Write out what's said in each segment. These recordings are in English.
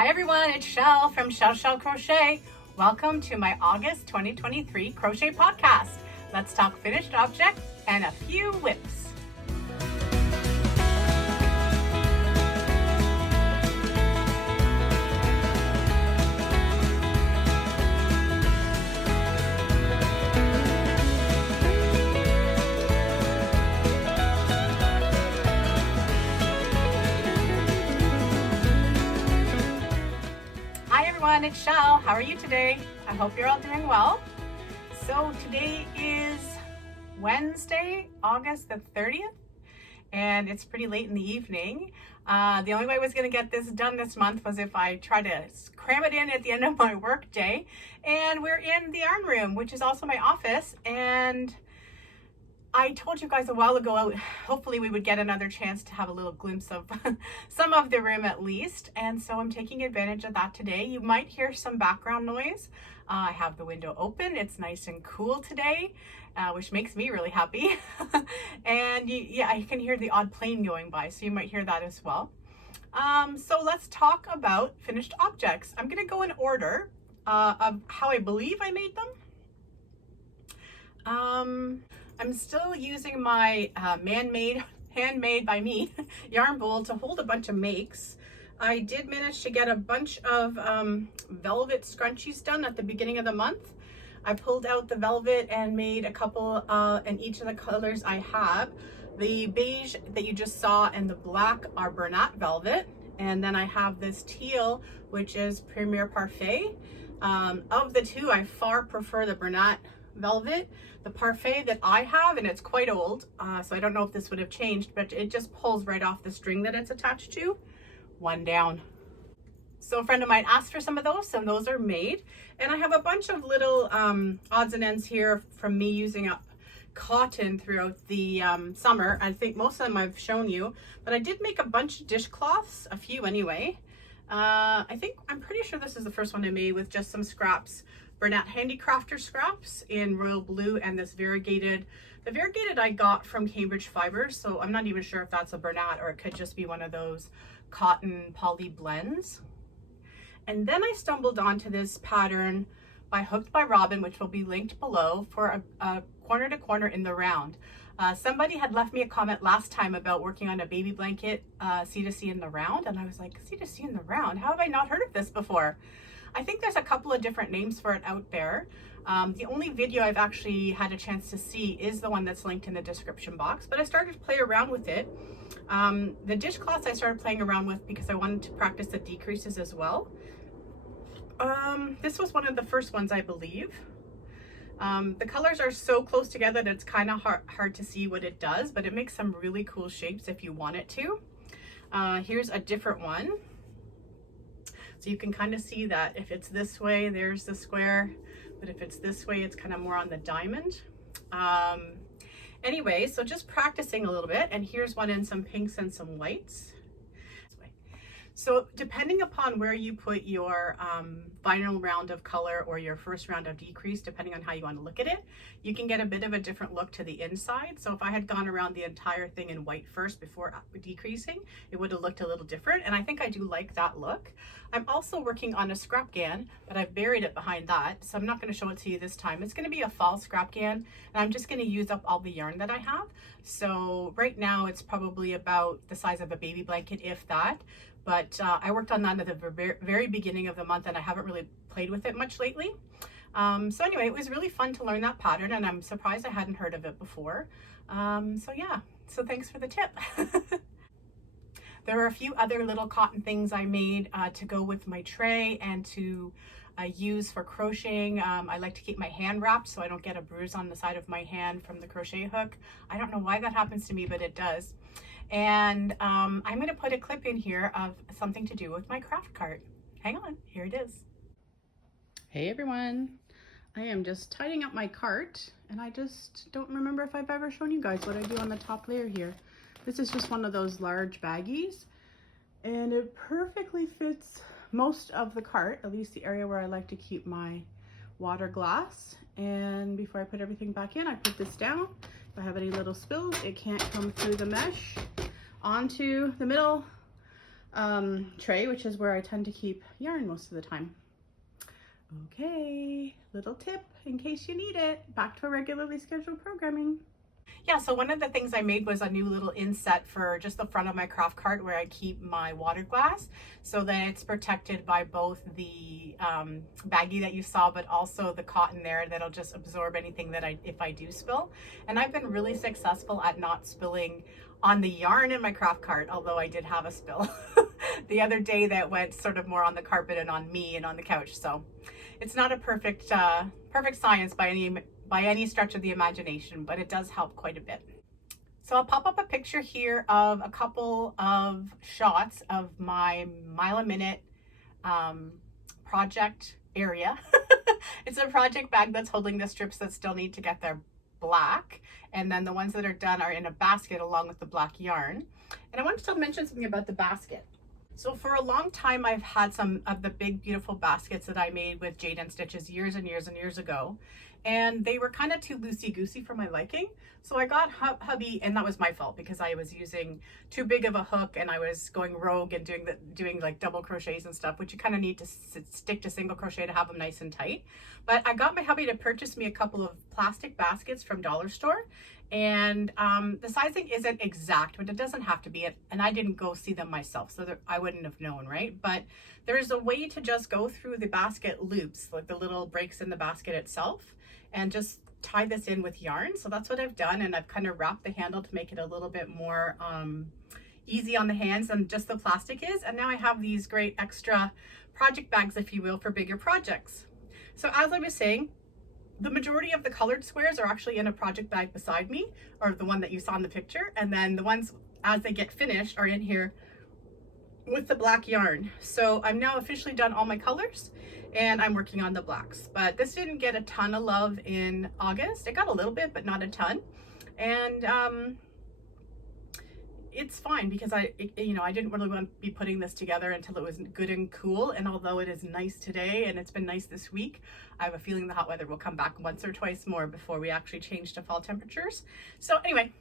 Hi everyone, it's Chelle from Chelle Crochet. Welcome to my August 2023 crochet podcast. Let's talk finished objects and a few whips. It's Chelle. How are you today? I hope you're all doing well. So today is Wednesday, August the 30th, and it's pretty late in the evening. The only way I was going to get this done this month was if I try to cram it in at the end of my work day. And we're in the yarn room, which is also my office, and I told you guys a while ago, hopefully we would get another chance to have a little glimpse of some of the room at least. And so I'm taking advantage of that today. You might hear some background noise. I have the window open. It's nice and cool today, which makes me really happy. And I can hear the odd plane going by, so you might hear that as well. So let's talk about finished objects. I'm going to go in order of how I believe I made them. I'm still using my handmade by me yarn bowl to hold a bunch of makes. I did manage to get a bunch of velvet scrunchies done at the beginning of the month. I pulled out the velvet and made a couple in each of the colors I have. The beige that you just saw and the black are Beret velvet. And then I have this teal, which is Premier Parfait. Of the two, I far prefer the Beret velvet. The Parfait that I have, and it's quite old, so I don't know if this would have changed, but it just pulls right off the string that it's attached to. One down. So a friend of mine asked for some of those, and those are made. And I have a bunch of little odds and ends here from me using up cotton throughout the summer. I think most of them I've shown you, but I did make a bunch of dishcloths, a few anyway. I'm pretty sure this is the first one I made with just some scraps. Beret Handicrafter scraps in royal blue, and this variegated. The variegated I got from Cambridge Fibers, so I'm not even sure if that's a Beret or it could just be one of those cotton poly blends. And then I stumbled onto this pattern by Hooked by Robin, which will be linked below, for a corner to corner in the round. Somebody had left me a comment last time about working on a baby blanket C2C in the round, and I was like, C2C in the round? How have I not heard of this before? I think there's a couple of different names for it out there. The only video I've actually had a chance to see is the one that's linked in the description box, but I started to play around with it. The dishcloths I started playing around with because I wanted to practice the decreases as well. This was one of the first ones, I believe. The colors are so close together that it's kind of hard to see what it does, but it makes some really cool shapes if you want it to. Here's a different one. So you can kind of see that if it's this way, there's the square, but if it's this way, it's kind of more on the diamond. Anyway, so just practicing a little bit, and here's one in some pinks and some whites. So depending upon where you put your final round of color or your first round of decrease, depending on how you want to look at it, you can get a bit of a different look to the inside. So if I had gone around the entire thing in white first before decreasing, it would have looked a little different. And I think I do like that look. I'm also working on a scrap gan, but I've buried it behind that. So I'm not going to show it to you this time. It's going to be a fall scrap gan, and I'm just going to use up all the yarn that I have. So right now it's probably about the size of a baby blanket, if that. But I worked on that at the very beginning of the month, and I haven't really played with it much lately. So anyway, it was really fun to learn that pattern, and I'm surprised I hadn't heard of it before. So yeah, so thanks for the tip. There are a few other little cotton things I made to go with my tray and to use for crocheting. I like to keep my hand wrapped so I don't get a bruise on the side of my hand from the crochet hook. I don't know why that happens to me, but it does. And I'm going to put a clip in here of something to do with my craft cart. Hang on, here it is. Hey everyone, I am just tidying up my cart, and I just don't remember if I've ever shown you guys what I do on the top layer here. This is just one of those large baggies, and it perfectly fits most of the cart, at least the area where I like to keep my water glass. And before I put everything back in, I put this down. If I have any little spills, it can't come through the mesh onto the middle tray, which is where I tend to keep yarn most of the time. Okay, little tip in case you need it. Back to a regularly scheduled programming. Yeah, so one of the things I made was a new little inset for just the front of my craft cart where I keep my water glass, so that it's protected by both the baggie that you saw, but also the cotton there that'll just absorb anything that if I do spill. And I've been really successful at not spilling on the yarn in my craft cart, although I did have a spill the other day that went sort of more on the carpet and on me and on the couch. So it's not a perfect science by any stretch of the imagination, but it does help quite a bit. So I'll pop up a picture here of a couple of shots of my mile a minute project area. It's a project bag that's holding the strips that still need to get their black, and then the ones that are done are in a basket along with the black yarn. And I wanted to mention something about the basket. So for a long time, I've had some of the big, beautiful baskets that I made with Jade and Stitches years and years and years ago. And they were kind of too loosey-goosey for my liking. So I got hubby, and that was my fault because I was using too big of a hook and I was going rogue and doing like double crochets and stuff, which you kind of need to stick to single crochet to have them nice and tight. But I got my hubby to purchase me a couple of plastic baskets from Dollar Store. And the sizing isn't exact, but it doesn't have to be. And I didn't go see them myself, so I wouldn't have known, right? But there's a way to just go through the basket loops, like the little breaks in the basket itself, and just tie this in with yarn. So that's what I've done, and I've kind of wrapped the handle to make it a little bit more easy on the hands than just the plastic is. And now I have these great extra project bags, if you will, for bigger projects. So as I was saying, the majority of the colored squares are actually in a project bag beside me, or the one that you saw in the picture. And then the ones as they get finished are in here with the black yarn. So I'm now officially done all my colors and I'm working on the blacks. But this didn't get a ton of love in August. It got a little bit, but not a ton. And it's fine because I didn't really want to be putting this together until it was good and cool. And although it is nice today and it's been nice this week, I have a feeling the hot weather will come back once or twice more before we actually change to fall temperatures. So anyway,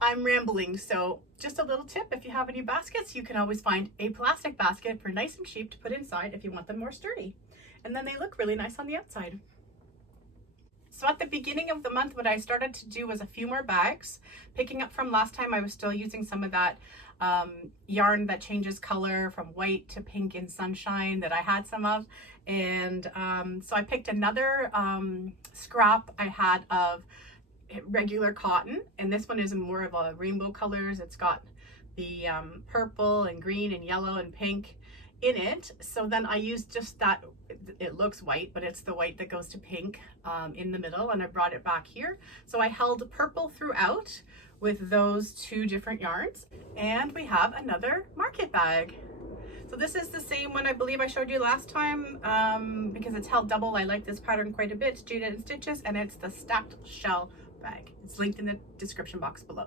I'm rambling. So just a little tip, if you have any baskets, you can always find a plastic basket for nice and cheap to put inside if you want them more sturdy. And then they look really nice on the outside. So at the beginning of the month, what I started to do was a few more bags. Picking up from last time, I was still using some of that yarn that changes color from white to pink in sunshine that I had some of. And so I picked another scrap I had of regular cotton. And this one is more of a rainbow colors. It's got the purple and green and yellow and pink in it. So then I used just that, it looks white, but it's the white that goes to pink in the middle, and I brought it back here. So I held purple throughout with those two different yarns, and we have another market bag. So this is the same one I believe I showed you last time because it's held double. I like this pattern quite a bit. It's Jade and Stitches, and it's the stacked shell bag. It's linked in the description box below.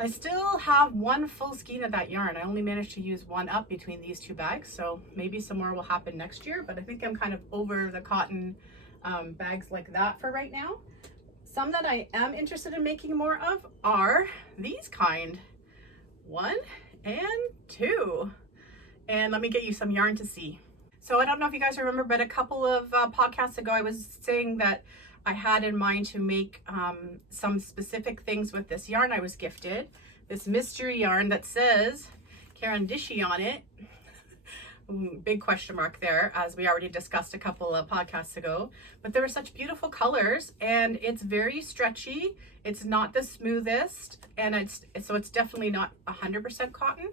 I still have one full skein of that yarn. I only managed to use one up between these two bags, so maybe some more will happen next year, but I think I'm kind of over the cotton bags like that for right now. Some that I am interested in making more of are these kind. 1 and 2. And let me get you some yarn to see. So I don't know if you guys remember, but a couple of podcasts ago I was saying that I had in mind to make some specific things with this yarn I was gifted. This mystery yarn that says Carandishi on it. Big question mark there, as we already discussed a couple of podcasts ago. But there were such beautiful colors, and it's very stretchy. It's not the smoothest, and so it's definitely not 100% cotton.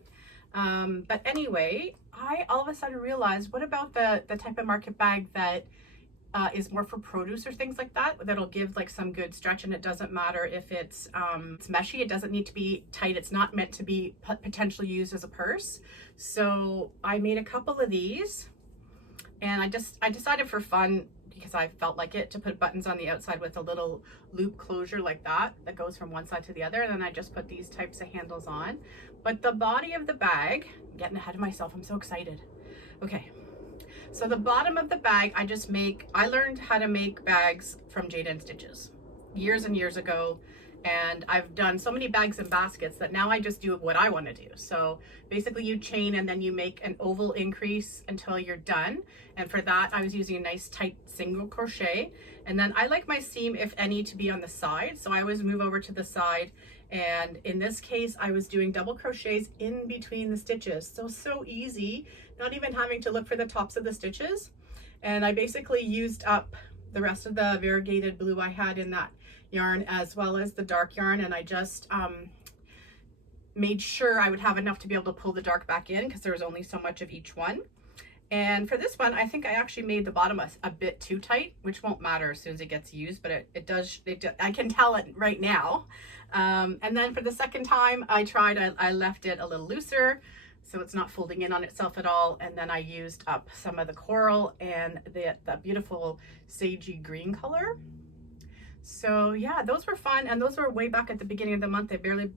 But anyway, I all of a sudden realized, what about the type of market bag that is more for produce or things like that, that'll give like some good stretch, and it doesn't matter if it's meshy. It doesn't need to be tight. It's not meant to be potentially used as a purse. So I made a couple of these, and I decided for fun, because I felt like it, to put buttons on the outside with a little loop closure like that goes from one side to the other, and then I just put these types of handles on. But the body of the bag, I'm getting ahead of myself, I'm so excited. Okay. So the bottom of the bag, I learned how to make bags from Jade and Stitches years and years ago. And I've done so many bags and baskets that now I just do what I want to do. So basically you chain and then you make an oval increase until you're done. And for that, I was using a nice tight single crochet. And then I like my seam, if any, to be on the side. So I always move over to the side. And in this case, I was doing double crochets in between the stitches. So easy, not even having to look for the tops of the stitches. And I basically used up the rest of the variegated blue I had in that yarn, as well as the dark yarn, and I just made sure I would have enough to be able to pull the dark back in because there was only so much of each one. And for this one, I think I actually made the bottom a bit too tight, which won't matter as soon as it gets used, but it does, I can tell it right now. And then for the second time I tried, I left it a little looser so it's not folding in on itself at all. And then I used up some of the coral and the beautiful sagey green color. So yeah, those were fun, and those were way back at the beginning of the month. I barely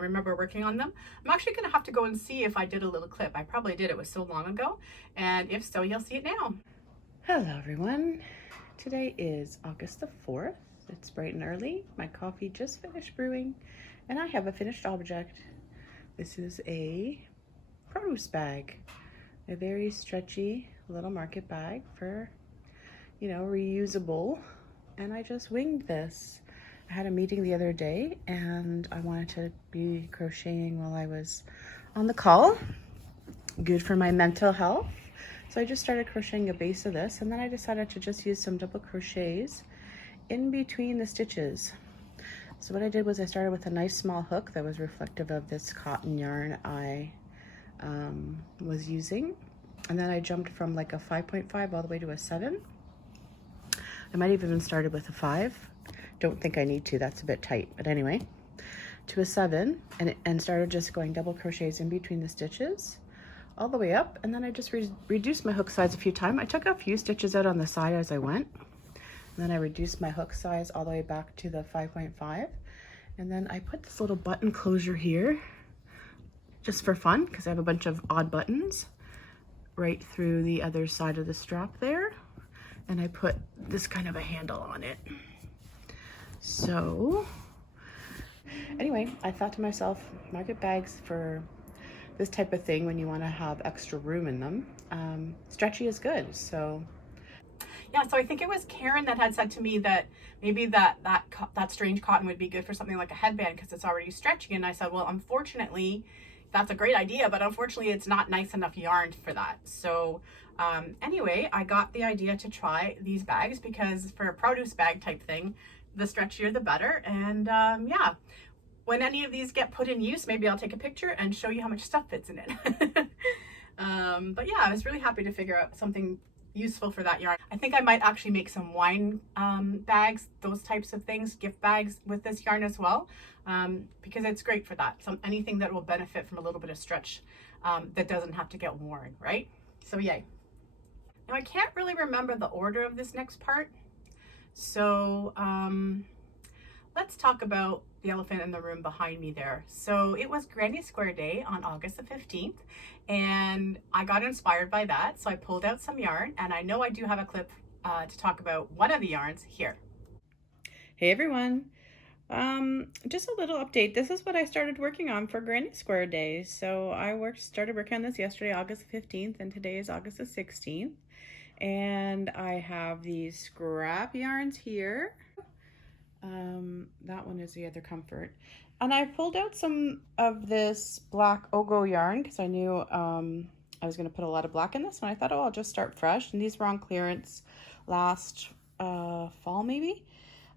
remember working on them. I'm actually gonna have to go and see if I did a little clip. I probably did, it was so long ago, and if so, you'll see it now. Hello everyone, today is August the 4th. It's bright and early. My coffee just finished brewing, and I have a finished object. This is a produce bag, a very stretchy little market bag for, you know, reusable. And I just winged this. I had a meeting the other day and I wanted to be crocheting while I was on the call. Good for my mental health. So I just started crocheting a base of this, and then I decided to just use some double crochets in between the stitches. So what I did was I started with a nice small hook that was reflective of this cotton yarn I was using. And then I jumped from like a 5.5 all the way to a 7. I might have even started with a 5. Don't think I need to, that's a bit tight, but anyway, to a 7, and started just going double crochets in between the stitches all the way up. And then I just reduced my hook size a few times. I took a few stitches out on the side as I went, and then I reduced my hook size all the way back to the 5.5. And then I put this little button closure here just for fun because I have a bunch of odd buttons right through the other side of the strap there. And I put this kind of a handle on it. So anyway, I thought to myself, market bags for this type of thing when you want to have extra room in them, stretchy is good. So yeah, so I think it was Karen that had said to me that maybe that strange cotton would be good for something like a headband because it's already stretchy. And I said, well, unfortunately, that's a great idea, but unfortunately it's not nice enough yarn for that. So anyway, I got the idea to try these bags because for a produce bag type thing, the stretchier the better. And yeah, when any of these get put in use, maybe I'll take a picture and show you how much stuff fits in it. But yeah, I was really happy to figure out something useful for that yarn. I think I might actually make some wine bags, those types of things, gift bags with this yarn as well, because it's great for that. Anything that will benefit from a little bit of stretch that doesn't have to get worn, right? So yay. Now I can't really remember the order of this next part, so let's talk about the elephant in the room behind me there. So it was Granny Square Day on August the 15th, and I got inspired by that. So I pulled out some yarn, and I know I do have a clip to talk about one of the yarns here. Hey everyone, just a little update. This is what I started working on for Granny Square Day. So I started working on this yesterday, August 15th, and today is August the 16th. And I have these scrap yarns here. That one is the other comfort. And I pulled out some of this black Octo yarn because I knew I was going to put a lot of black in this, and I thought, oh, I'll just start fresh. And these were on clearance last fall maybe.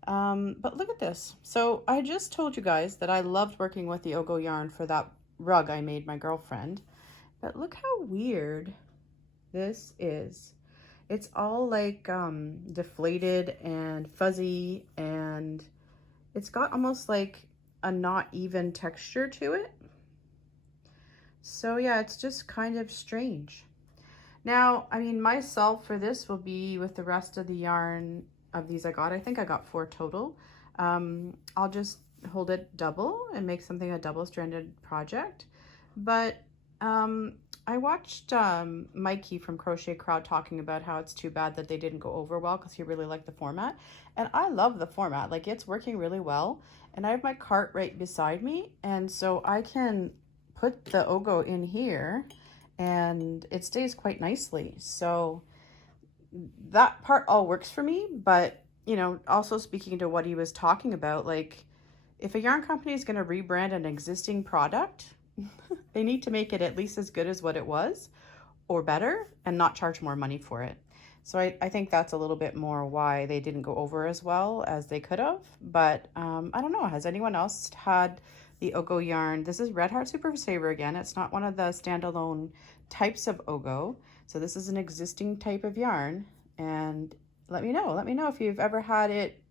But look at this. So I just told you guys that I loved working with the Octo yarn for that rug I made my girlfriend. But look how weird this is. It's all like deflated and fuzzy, and it's got almost like a not even texture to it. So yeah, it's just kind of strange. Now, I mean, my salt for this will be with the rest of the yarn of these I got. I think I got 4 total. I'll just hold it double and make something a double-stranded project. But I watched Mikey from Crochet Crowd talking about how it's too bad that they didn't go over well because he really liked the format. And I love the format. Like, it's working really well. and I have my cart right beside me, and so I can put the Ogo in here and it stays quite nicely. So that part all works for me, but you know, also speaking to what he was talking about, like if a yarn company is going to rebrand an existing product, they need to make it at least as good as what it was or better and not charge more money for it. So I think that's a little bit more why they didn't go over as well as they could have. But I don't know. Has anyone else had the Ogo yarn? This is Red Heart Super Saver again. It's not one of the standalone types of Ogo. So this is an existing type of yarn. And let me know. Let me know if you've ever had it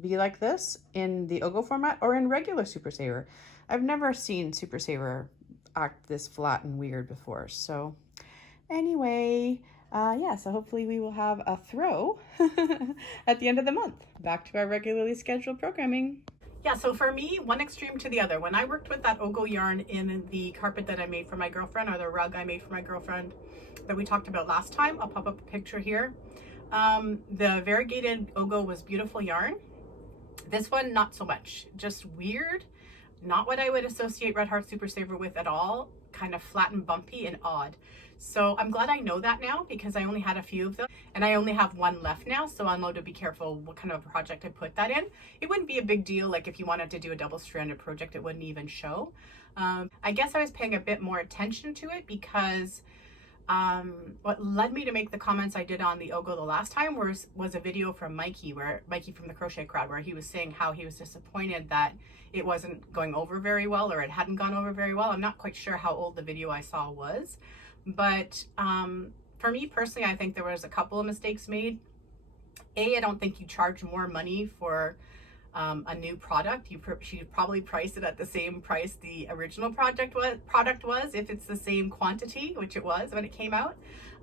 be like this in the Ogo format or in regular Super Saver. I've never seen Super Saver act this flat and weird before. So anyway, yeah, so hopefully we will have a throw at the end of the month. Back to our regularly scheduled programming. Yeah, so for me, one extreme to the other. When I worked with that Ogo yarn in the carpet that I made for my girlfriend, or the rug I made for my girlfriend that we talked about last time, I'll pop up a picture here. The variegated Ogo was beautiful yarn. This one, not so much. Just weird. Not what I would associate Red Heart Super Saver with at all. Kind of flat and bumpy and odd. So I'm glad I know that now, because I only had a few of them and I only have one left now. So I'll know to be careful what kind of project I put that in. It wouldn't be a big deal. Like if you wanted to do a double stranded project, it wouldn't even show. I guess I was paying a bit more attention to it because what led me to make the comments I did on the Ogo the last time was a video from Mikey from the Crochet Crowd, where he was saying how he was disappointed that it wasn't going over very well, or it hadn't gone over very well. I'm not quite sure how old the video I saw was, but for me personally, I think there was a couple of mistakes made. I don't think you charge more money for a new product. You should probably price it at the same price the original product was if it's the same quantity, which it was when it came out.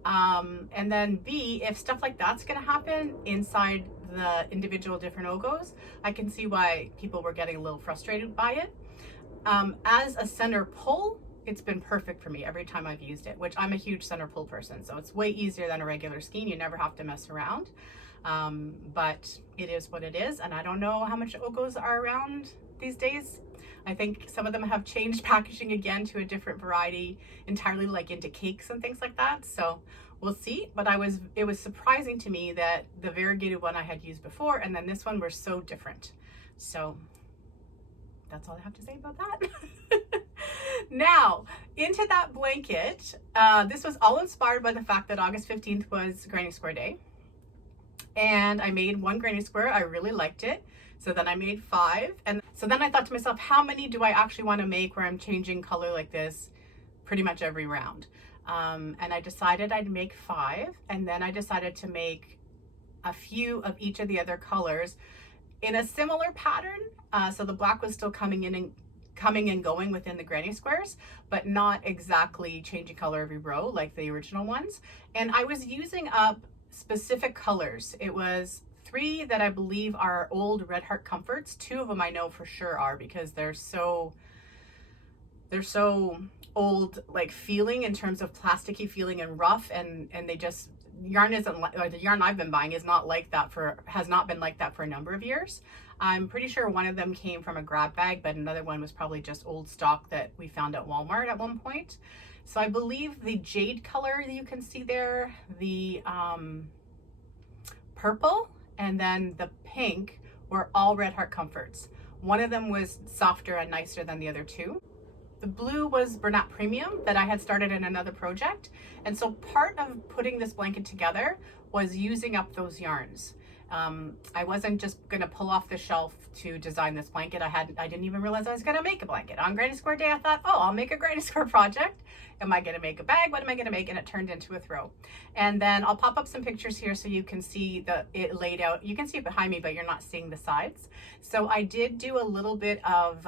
And then B, if stuff like that's going to happen inside the individual different Ogos, I can see why people were getting a little frustrated by it. As a center pull, it's been perfect for me every time I've used it, which I'm a huge center pull person, so it's way easier than a regular skein. You never have to mess around. But it is what it is, and I don't know how much Ogos are around these days. I think some of them have changed packaging again to a different variety entirely, like into cakes and things like that, so we'll see. But it was surprising to me that the variegated one I had used before and then this one were so different. So that's all I have to say about that. Now into that blanket. This was all inspired by the fact that August 15th was Granny Square Day. And I made one granny square. I really liked it. So then I made 5. And so then I thought to myself, how many do I actually want to make where I'm changing color like this pretty much every round? And I decided I'd make 5. And then I decided to make a few of each of the other colors in a similar pattern. So the black was still coming and going within the granny squares, but not exactly changing color every row like the original ones. And I was using up specific colors. It was 3 that I believe are old Red Heart Comforts. 2 of them I know for sure are, because they're so old, like feeling in terms of plasticky feeling and rough, and they just, yarn isn't like, or the yarn I've been buying has not been like that for a number of years. I'm pretty sure one of them came from a grab bag, but another one was probably just old stock that we found at Walmart at one point. So I believe the jade color that you can see there, the purple, and then the pink were all Red Heart Comforts. One of them was softer and nicer than the other 2. The blue was Beret Premium that I had started in another project. And so part of putting this blanket together was using up those yarns. I wasn't just gonna pull off the shelf to design this blanket. I didn't even realize I was gonna make a blanket. On Granny Square Day, I thought, oh, I'll make a Granny Square project. Am I gonna make a bag? What am I gonna make? And it turned into a throw. And then I'll pop up some pictures here so you can see it laid out. You can see it behind me, but you're not seeing the sides. So I did do a little bit of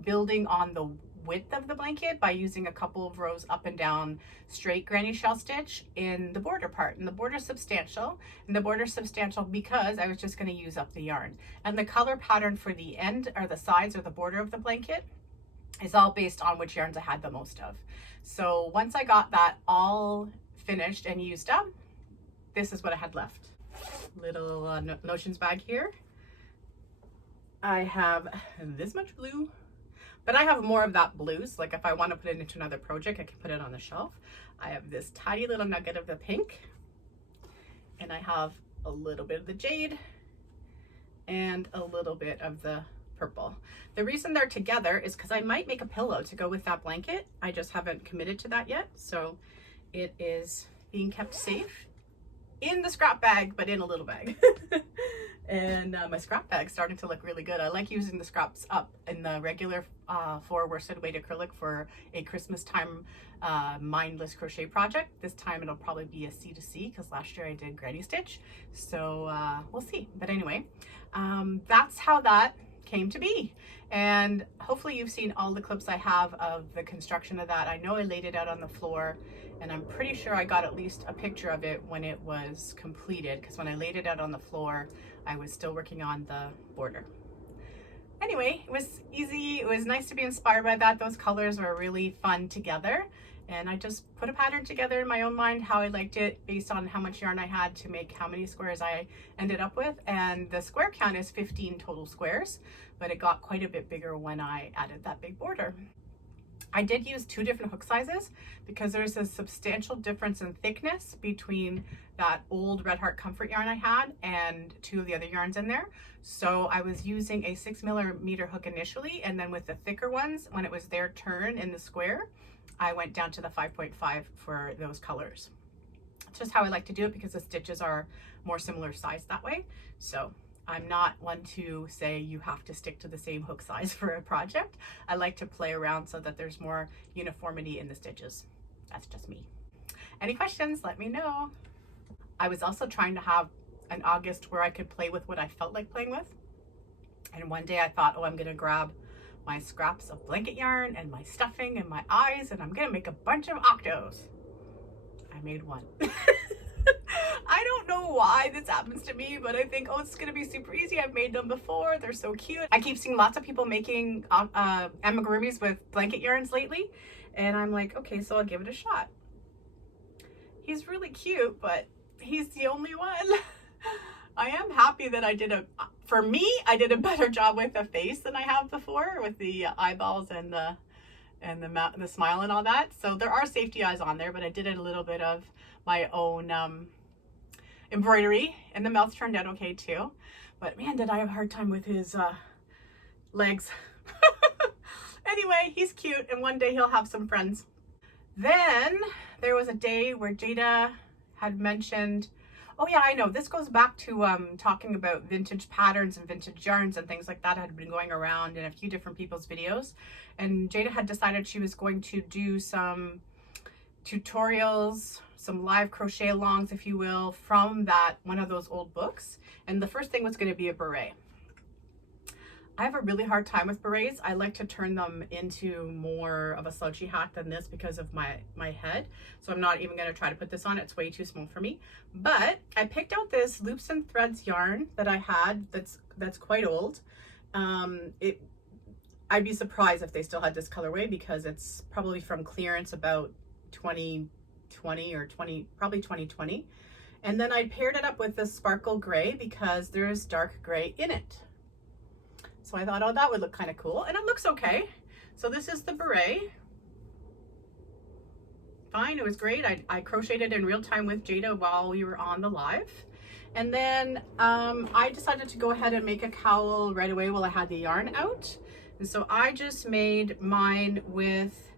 building on the width of the blanket by using a couple of rows up and down straight granny shell stitch in the border part. And the border is substantial, because I was just going to use up the yarn. And the color pattern for the end, or the sides, or the border of the blanket is all based on which yarns I had the most of. So once I got that all finished and used up, this is what I had left. Little notions bag here. I have this much blue, but I have more of that blue. So like if I want to put it into another project, I can put it on the shelf. I have this tiny little nugget of the pink, and I have a little bit of the jade and a little bit of the purple. The reason they're together is because I might make a pillow to go with that blanket. I just haven't committed to that yet. So it is being kept safe in the scrap bag, but in a little bag. And my scrap bag's starting to look really good. I like using the scraps up in the regular 4 worsted weight acrylic for a Christmas time mindless crochet project. This time it'll probably be a C to C because last year I did granny stitch. So we'll see. But anyway, that's how that came to be. And hopefully you've seen all the clips I have of the construction of that. I know I laid it out on the floor, and I'm pretty sure I got at least a picture of it when it was completed, because when I laid it out on the floor, I was still working on the border. Anyway, it was easy. It was nice to be inspired by that. Those colors were really fun together. And I just put a pattern together in my own mind, how I liked it based on how much yarn I had to make how many squares I ended up with. And the square count is 15 total squares, but it got quite a bit bigger when I added that big border. I did use 2 different hook sizes because there's a substantial difference in thickness between that old Red Heart Comfort yarn I had and 2 of the other yarns in there. So I was using a 6mm hook initially, and then with the thicker ones, when it was their turn in the square, I went down to the 5.5 for those colors. It's just how I like to do it because the stitches are more similar size that way. So I'm not one to say you have to stick to the same hook size for a project. I like to play around so that there's more uniformity in the stitches. That's just me. Any questions? Let me know. I was also trying to have an August where I could play with what I felt like playing with. And one day I thought, oh, I'm gonna grab my scraps of blanket yarn and my stuffing and my eyes, and I'm gonna make a bunch of octos. I made one. I don't know why this happens to me, but I think, oh, it's gonna be super easy. I've made them before. They're so cute. I keep seeing lots of people making amigurumis with blanket yarns lately, and I'm like, okay, so I'll give it a shot. He's really cute, but he's the only one. I am happy that I did for me, I did a better job with the face than I have before, with the eyeballs and the smile and all that. So there are safety eyes on there, but I did a little bit of my own embroidery, and the mouth turned out okay too. But man, did I have a hard time with his legs. Anyway, he's cute, and one day he'll have some friends. Then there was a day where Jada had mentioned, oh yeah, I know, this goes back to talking about vintage patterns and vintage yarns and things like that had been going around in a few different people's videos. And Jada had decided she was going to do some tutorials, some live crochet alongs, if you will, from one of those old books. And the first thing was going to be a beret. I have a really hard time with berets. I like to turn them into more of a slouchy hat than this because of my head. So I'm not even going to try to put this on. It's way too small for me. But I picked out this Loops and Threads yarn that I had that's quite old. I'd be surprised if they still had this colorway because it's probably from clearance about 2020 or probably 2020. And then I paired it up with the sparkle gray because there's dark gray in it. So I thought, oh, that would look kind of cool, and it looks okay. So this is the beret. Fine, it was great. I crocheted in real time with Jada while we were on the live. And then I decided to go ahead and make a cowl right away while I had the yarn out. And so I just made mine with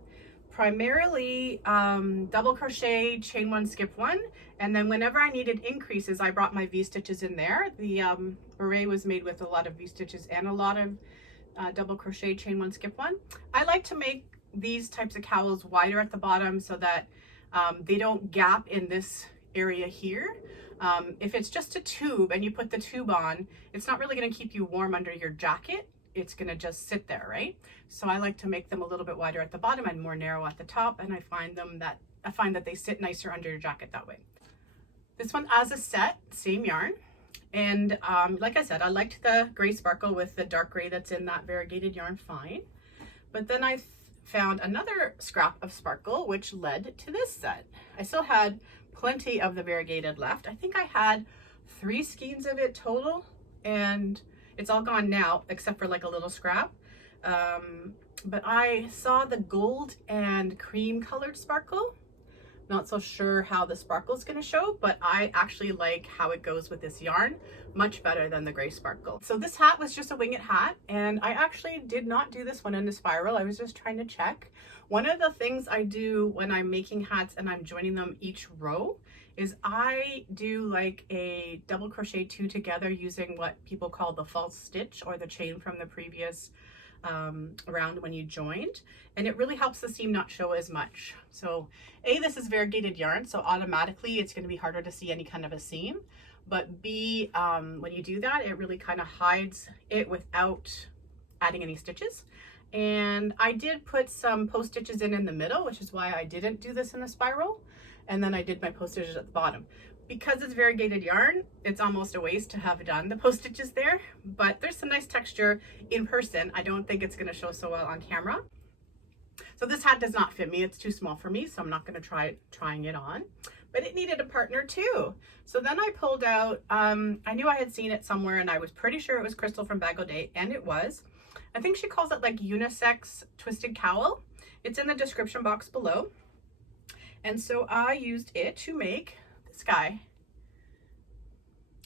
primarily double crochet, chain 1, skip 1, and then whenever I needed increases, I brought my V-stitches in there. The beret was made with a lot of V-stitches and a lot of double crochet, chain 1, skip 1. I like to make these types of cowls wider at the bottom so that they don't gap in this area here. If it's just a tube and you put the tube on, it's not really going to keep you warm under your jacket. It's going to just sit there, right? So I like to make them a little bit wider at the bottom and more narrow at the top, and I find that they sit nicer under your jacket that way. This one as a set, same yarn, and like I said, I liked the gray sparkle with the dark gray that's in that variegated yarn fine. But then I found another scrap of sparkle which led to this set. I still had plenty of the variegated left. I think I had 3 skeins of it total, and It's all gone now, except for like a little scrap. But I saw the gold and cream colored sparkle. Not so sure how the sparkle is going to show, but I actually like how it goes with this yarn much better than the gray sparkle. So this hat was just a wing it hat, and I actually did not do this one in a spiral. I was just trying to check. One of the things I do when I'm making hats and I'm joining them each row is I do like a double crochet 2 together using what people call the false stitch, or the chain from the previous round when you joined, and it really helps the seam not show as much. So this is variegated yarn, so automatically it's going to be harder to see any kind of a seam, but B, when you do that, it really kind of hides it without adding any stitches. And I did put some post stitches in the middle, which is why I didn't do this in a spiral, and then I did my post stitches at the bottom. Because it's variegated yarn, it's almost a waste to have done the post stitches there, but there's some nice texture in person. I don't think it's going to show so well on camera. So this hat does not fit me. It's too small for me, so I'm not going to try trying it on, but it needed a partner too. So then I pulled out, I knew I had seen it somewhere, and I was pretty sure it was Crystal from Bag O' Day, and it was. I think she calls it like unisex twisted cowl. It's in the description box below. And so I used it to make this guy,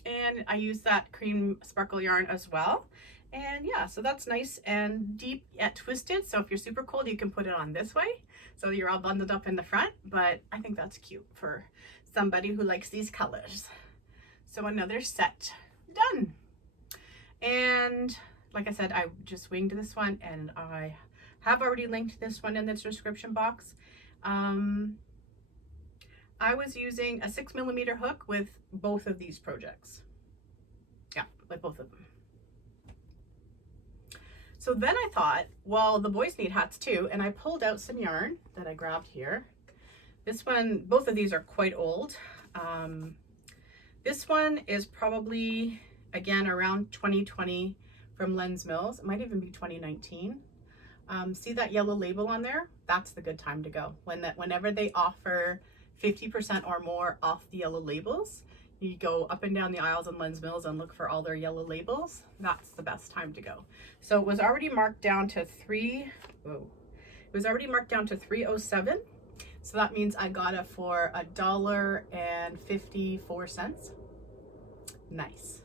and I used that cream sparkle yarn as well. And yeah, so that's nice and deep yet twisted, so if you're super cold you can put it on this way so you're all bundled up in the front, but I think that's cute for somebody who likes these colors. So another set done. And like I said, I just winged this one, and I have already linked this one in the description box. I was using a 6mm hook with both of these projects. Yeah, with both of them. So then I thought, well, the boys need hats too, and I pulled out some yarn that I grabbed here. This one, both of these are quite old. This one is probably, again, around 2020 from Lens Mills. It might even be 2019. See that yellow label on there? That's the good time to go. Whenever they offer 50% or more off the yellow labels, you go up and down the aisles in Lens Mills and look for all their yellow labels. That's the best time to go. So it was already marked down to It was already marked down to $3.07. So that means I got it for $1.54. Nice.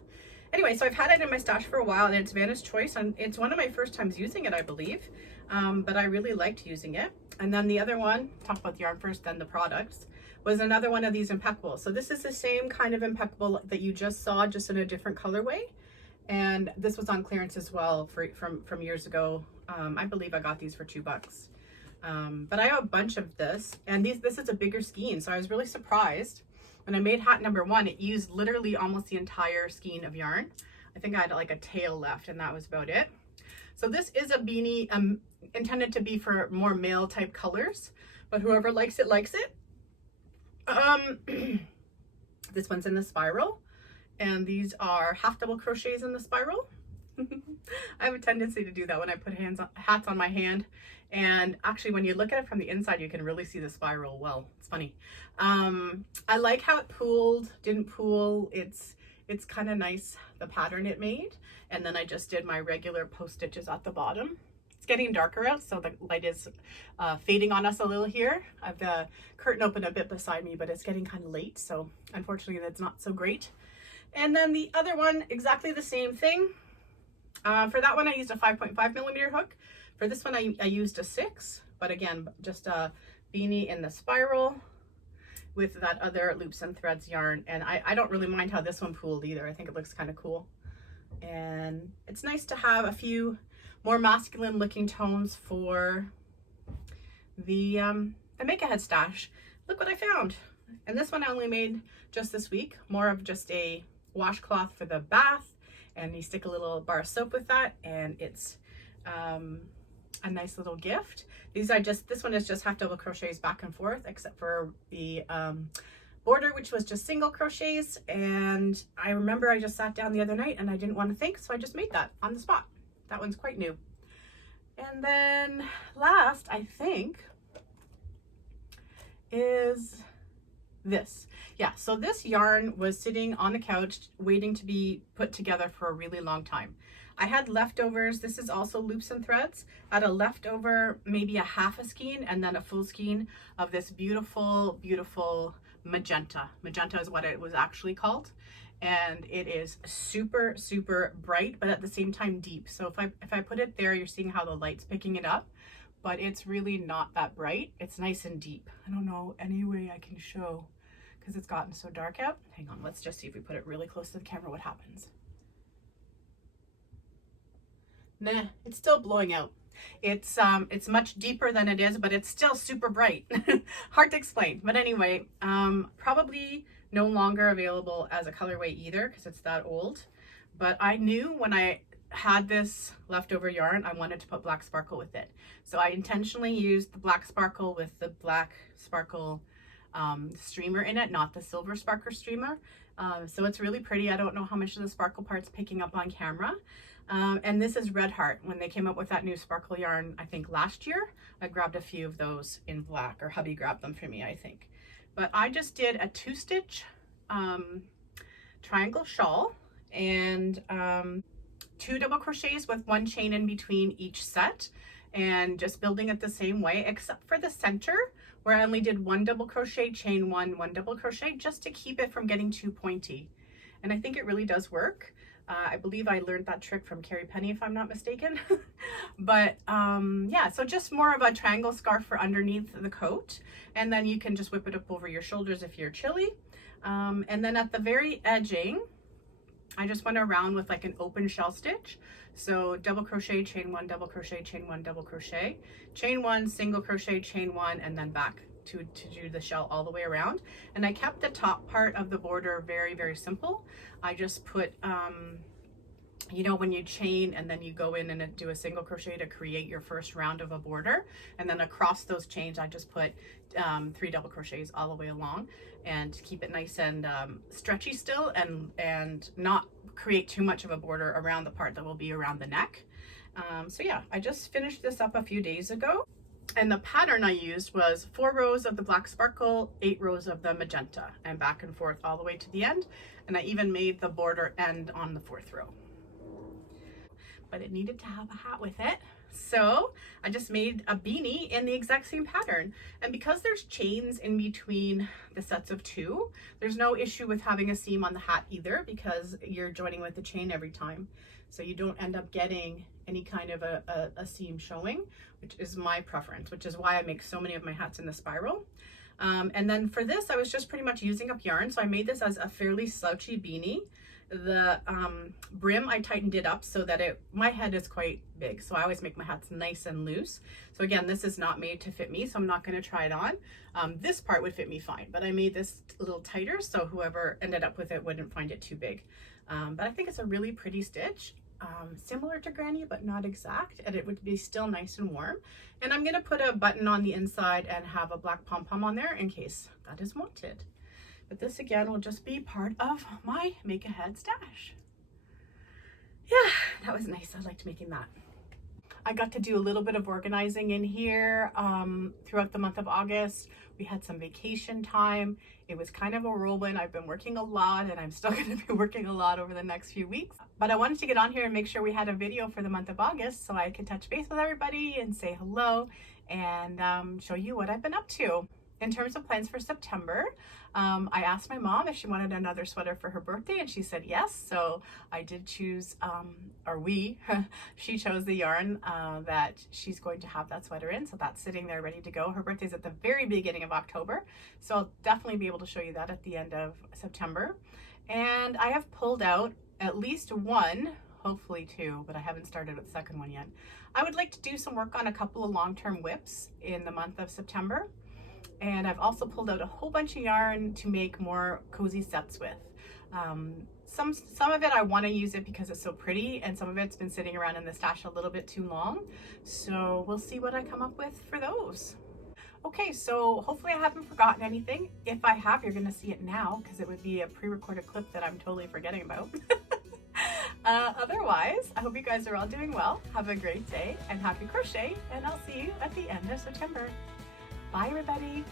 Anyway, so I've had it in my stash for a while, and it's Vanna's Choice, and it's one of my first times using it, I believe. But I really liked using it. And then the other one, talk about the yarn first, then the products, was another one of these impeccable. So this is the same kind of impeccable that you just saw, just in a different colorway. And this was on clearance as well from years ago. I believe I got these for $2. But I have a bunch of this, and this is a bigger skein. So I was really surprised when I made hat number 1. It used literally almost the entire skein of yarn. I think I had like a tail left, and that was about it. So this is a beanie intended to be for more male type colors, but whoever likes it likes it. This one's in the spiral, and these are half double crochets in the spiral. I have a tendency to do that when I put hats on my hand, and actually when you look at it from the inside you can really see the spiral well. It's funny. I like how it didn't pool. It's kind of nice, the pattern it made. And then I just did my regular post stitches at the bottom. It's getting darker out, so the light is fading on us a little here. I have the curtain open a bit beside me, but it's getting kind of late, so unfortunately that's not so great. And then the other one, exactly the same thing. For that one I used a 5.5mm hook. For this one I used a 6, but again, just a beanie in the spiral with that other loops and threads yarn. And I don't really mind how this one pooled either. I think it looks kind of cool. And it's nice to have a few more masculine looking tones for the make-ahead stash. Look what I found. And this one I only made just this week, more of just a washcloth for the bath, and you stick a little bar of soap with that, and it's a nice little gift. This one is just half double crochets back and forth, except for the border, which was just single crochets. And I remember I just sat down the other night and I didn't want to think, so I just made that on the spot. That one's quite new. And then last, I think, is This. Yeah, so this yarn was sitting on the couch waiting to be put together for a really long time. I had leftovers. This is also loops and threads. I had a leftover, maybe a half a skein and then a full skein of this beautiful, beautiful magenta. Magenta is what it was actually called. And it is super, super bright, but at the same time deep. So if I put it there, you're seeing how the light's picking it up, but it's really not that bright. It's nice and deep. I don't know any way I can show because it's gotten so dark out. Hang on, let's just see if we put it really close to the camera, what happens. Nah, it's still blowing out. It's much deeper than it is, but it's still super bright. Hard to explain. But anyway, probably no longer available as a colorway either because it's that old. But I knew when I had this leftover yarn, I wanted to put black sparkle with it. So I intentionally used the black sparkle with the black sparkle streamer in it, not the silver sparkle streamer. So it's really pretty. I don't know how much of the sparkle part's picking up on camera. And this is Red Heart. When they came up with that new sparkle yarn, I think last year, I grabbed a few of those in black, or hubby grabbed them for me, I think. But I just did a 2-stitch triangle shawl and 2 double crochets with 1 chain in between each set, and just building it the same way, except for the center where I only did 1 double crochet, chain 1, 1 double crochet, just to keep it from getting too pointy. And I think it really does work. I believe I learned that trick from Carrie Penny, if I'm not mistaken. But yeah, so just more of a triangle scarf for underneath the coat. And then you can just whip it up over your shoulders if you're chilly. And then at the very edging, I just went around with like an open shell stitch. So double crochet, chain 1, double crochet, chain 1, double crochet, chain 1, single crochet, chain 1, and then back to do the shell all the way around. And I kept the top part of the border very, very simple. I just put, you know, when you chain and then you go in and do a single crochet to create your first round of a border, and then across those chains I just put 3 double crochets all the way along, and keep it nice and stretchy still, and not create too much of a border around the part that will be around the neck. So yeah, I just finished this up a few days ago. And the pattern I used was 4 rows of the black sparkle, 8 rows of the magenta, and back and forth all the way to the end. And I even made the border end on the 4th row. But it needed to have a hat with it. So I just made a beanie in the exact same pattern. And because there's chains in between the sets of 2, there's no issue with having a seam on the hat either, because you're joining with the chain every time. So you don't end up getting any kind of a seam showing, which is my preference, which is why I make so many of my hats in the spiral. And then for this, I was just pretty much using up yarn. So I made this as a fairly slouchy beanie. The brim, I tightened it up so that my head is quite big. So I always make my hats nice and loose. So again, this is not made to fit me, so I'm not going to try it on. This part would fit me fine, but I made this a little tighter so whoever ended up with it wouldn't find it too big. But I think it's a really pretty stitch. Similar to Granny, but not exact, and it would be still nice and warm. And I'm going to put a button on the inside and have a black pom-pom on there in case that is wanted. But this again will just be part of my make ahead stash. Yeah, that was nice. I liked making that. I got to do a little bit of organizing in here throughout the month of August. We had some vacation time. It was kind of a whirlwind. I've been working a lot, and I'm still going to be working a lot over the next few weeks. But I wanted to get on here and make sure we had a video for the month of August so I could touch base with everybody and say hello and show you what I've been up to. In terms of plans for September, I asked my mom if she wanted another sweater for her birthday, and she said yes. So I did choose, she chose the yarn that she's going to have that sweater in. So that's sitting there ready to go. Her birthday's at the very beginning of October. So I'll definitely be able to show you that at the end of September. And I have pulled out at least 1, hopefully 2, but I haven't started with the second one yet. I would like to do some work on a couple of long-term whips in the month of September. And I've also pulled out a whole bunch of yarn to make more cozy sets with. Some of it I want to use it because it's so pretty, and some of it's been sitting around in the stash a little bit too long. So we'll see what I come up with for those. Okay, so hopefully I haven't forgotten anything. If I have, you're going to see it now because it would be a pre-recorded clip that I'm totally forgetting about. Otherwise, I hope you guys are all doing well. Have a great day and happy crochet, and I'll see you at the end of September. Bye, everybody.